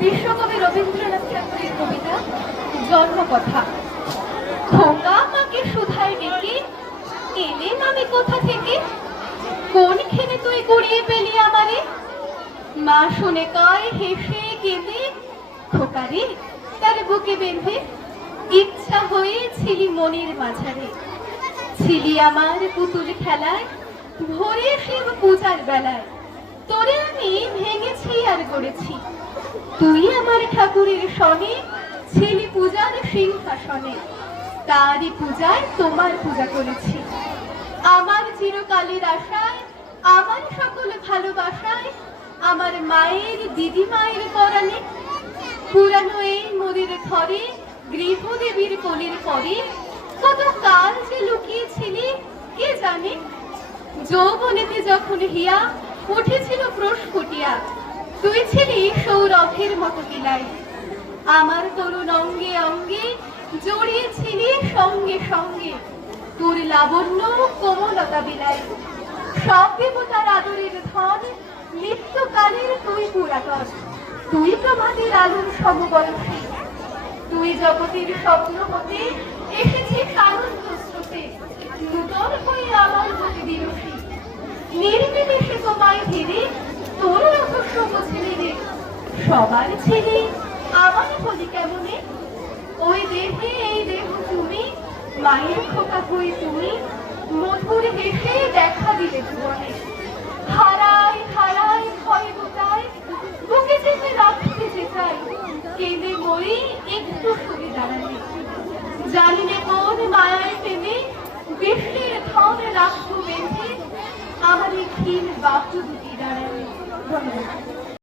বিশ্বকবি রবীন্দ্রনাথ ঠাকুরের কবিতা জন্মকথা। খোকা মাকে সুধায় ডেকে এলেন আমি কোথা থেকে, কোনখানে তুই গড়িয়ে পেলি আমারে। মা শুনে কয় হেসে কেঁদে, খোকারে তার বুকে বেঁধে, ইচ্ছা হয়ে ছিলি মনির মাঝারে। ছিলি আমার পুতুল খেলায়, ভোরে শিব পূজার বেলায়। তোরে আমি ভেঙেছি আর গড়েছি, তুই আমার ঠাকুরের সনে ছিলি পূজার সিংহাসনে। তারই পূজায় তোমার পূজা করেছি। আমার চিরকালের আশায়, আমার সকল ভালোবাসায়, আমার মায়ের দিদি মায়ের পরাণে, পুরানো এই মোদের ঘরে গৃহদেবীর কোলের পরে কত কাল যে লুকিয়েছিলি কে জানে। যৌবনেতে যখন হিয়া উঠেছিল প্রস্ফুটিয়া, তুই ছিলি সৌরভের মতো বিলাই। আমার তরুণ অঙ্গে অঙ্গে জড়িয়েছিলি সঙ্গে সঙ্গে, তোর লাবণ্য কোমলতা বিলাই। সব দেবতার আদরের ধন, লিপ্তকালের তুই পুরাতন। তুই প্রভাতের আলোর সমবয়সী, তুই জগতের স্বপ্ন হতে এসেছিস আনন্দ স্রোতে। নূতন হয়ে আমার হতে দিরসী, নির্বিবেশে তোমায় ঘিরে তোর রহস্য ছেলে রে। সবার ছেলে আমার হলি কেমনে, ওই দেহে এই দেহ তুমি, মায়ের খোকা হয়ে তুমি মধুর হেসে দেখা দিলে জীবনে। হারাই হারাই ভয়ে গোটায়, বুকে চেপে রাখতে যেতাই, কেঁদে মরি একটু সরে দাঁড়ালে। জানি নে কোন মায়ায় প্রেমে বৃষ্টির ধন রাখবো বেঁধে, আমার এই ক্ষীণ বাহু দুটি দাঁড়ালে। ধন্যবাদ।